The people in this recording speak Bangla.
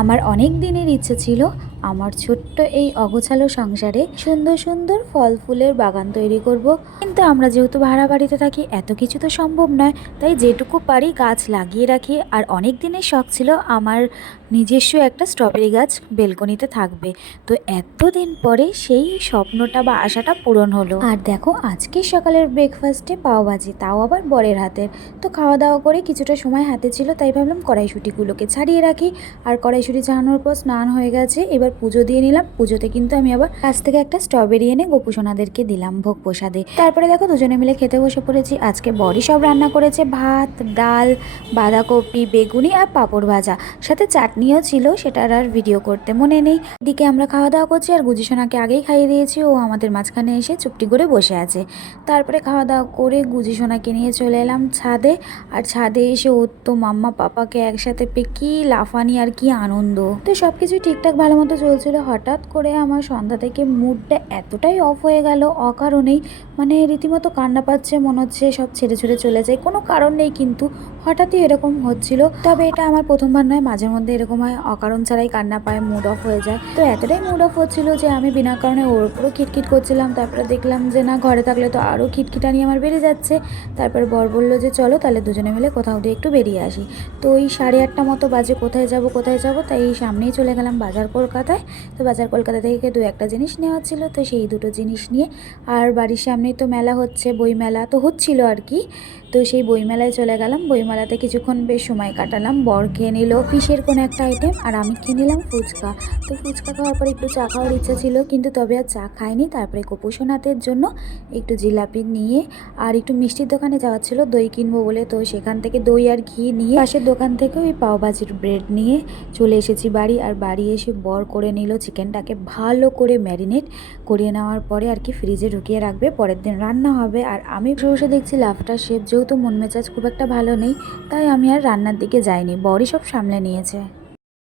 আমার অনেক দিনের ইচ্ছে ছিল আমার ছোট্ট এই অগোছালো সংসারে সুন্দর সুন্দর ফল ফুলের বাগান তৈরি করব। কিন্তু আমরা যেহেতু ভাড়া বাড়িতে থাকি, এত কিছু তো সম্ভব নয়। তাই যেটুকু পারি গাছ লাগিয়ে রাখি। আর অনেক দিনের শখ ছিল আমার নিজস্ব একটা স্ট্রবেরি গাছ বেলকনিতে থাকবে। তো এতদিন পরে সেই স্বপ্নটা বা আশাটা পূরণ হলো। আর দেখো, আজকে সকালের ব্রেকফাস্টে পাওভাজি, তাও আবার বরের হাতের। তো খাওয়া দাওয়া করে কিছুটা সময় হাতে ছিল, তাই ভাবলাম কড়াইশুঁটিগুলোকে ছাড়িয়ে রাখি। আর কড়াইশুঁটি ছাড়ানোর পর স্নান হয়ে গেছে, এবার পুজো দিয়ে নিলাম। পুজোতে কিন্তু আমি আবার কাছ থেকে একটা স্ট্রবেরি এনে গোপুসোনাদেরকে দিলাম ভোগ প্রসাদে। তারপরে দেখো দুজনে মিলে খেতে বসে পড়েছি। আজকে বরই সব রান্না করেছে, ভাত, ডাল, বাঁধাকপি, বেগুনি আর পাঁপড় ভাজা, সাথে চাটনিও ছিল, সেটার আর ভিডিও করতে মনে নেই। এদিকে আমরা খাওয়া দাওয়া করছি আর গুজিসোনাকে আগেই খাইয়ে দিয়েছি, ও আমাদের মাঝখানে এসে চুপটি করে বসে আছে। তারপরে খাওয়া দাওয়া করে গুজিসোনাকে নিয়ে চলে এলাম ছাদে। আর ছাদে এসে ওর তো মাম্মা পাপাকে একসাথে পেয়ে কি লাফানি আর কি আনন্দ। তো সব কিছুই ঠিকঠাক ভালো মতো চলছিল। হঠাৎ করে আমার সন্ধ্যা থেকে মুডটা এতটাই অফ হয়ে গেল অকারণেই, মানে রীতিমতো কান্না পাচ্ছে, মনে হচ্ছে সব ছেড়ে ছুড়ে চলে যায়। কোনো কারণ নেই, কিন্তু হঠাৎই এরকম হচ্ছিল। তবে এটা আমার প্রথমবার নয়, মাঝে মধ্যে এরকম হয়, অকারণ ছাড়াই কান্না পায়, মুড অফ হয়ে যায়। তো এতটাই মুড অফ হচ্ছিল যে আমি বিনা কারণে ওর উপরও খিটখিট করছিলাম। তারপরে দেখলাম যে না, ঘরে থাকলে তো আরও খিটখিটানি আমার বেড়ে যাচ্ছে। তারপরে বর বললো যে চলো তাহলে দুজনে মিলে কোথাও দিয়ে একটু বেরিয়ে আসি। তো ওই 8:30 মতো বাজে, কোথায় যাব কোথায় যাব, তাই এই সামনেই চলে গেলাম বাজার কলকাতায়। তো বাজার কলকাতা থেকে দু একটা জিনিস নেওয়া ছিল, তো সেই দুটো জিনিস নিয়ে, আর বাড়ির সামনেই তো মেলা হচ্ছে, বই মেলা তো হচ্ছিল আর কি। তো সেই বইমেলায় চলে গেলাম। বইমেলাতে কিছুক্ষণ বেশ সময় কাটালাম। বর খেয়ে নিল ফিশের কোনো একটা আইটেম, আর আমি খেয়ে নিলাম ফুচকা। তো ফুচকা খাওয়ার পর একটু চা খাওয়ার ইচ্ছা ছিল, কিন্তু তবে আর চা খাইনি। তারপরে গোপুসোনাথের জন্য একটু জিলাপি নিয়ে আর একটু মিষ্টির দোকানে যাওয়ার ছিল, দই কিনবো বলে। তো সেখান থেকে দই আর ঘি নিয়ে পাশের দোকান থেকে ওই পাওভাজির ব্রেড নিয়ে চলে এসেছি বাড়ি। আর বাড়ি এসে বর করে নিল চিকেনটাকে ভালো করে ম্যারিনেট করিয়ে নেওয়ার পরে আর কি ফ্রিজে ঢুকিয়ে রাখবে, পরের দিন রান্না হবে। আর আমি বসে বসে দেখছি লাফটা শেপ, যেহেতু মন মেজাজ খুব একটা ভালো নেই, তাই আমি আর রান্নার দিকে যাইনি, বরই সব সামলে নিয়েছে।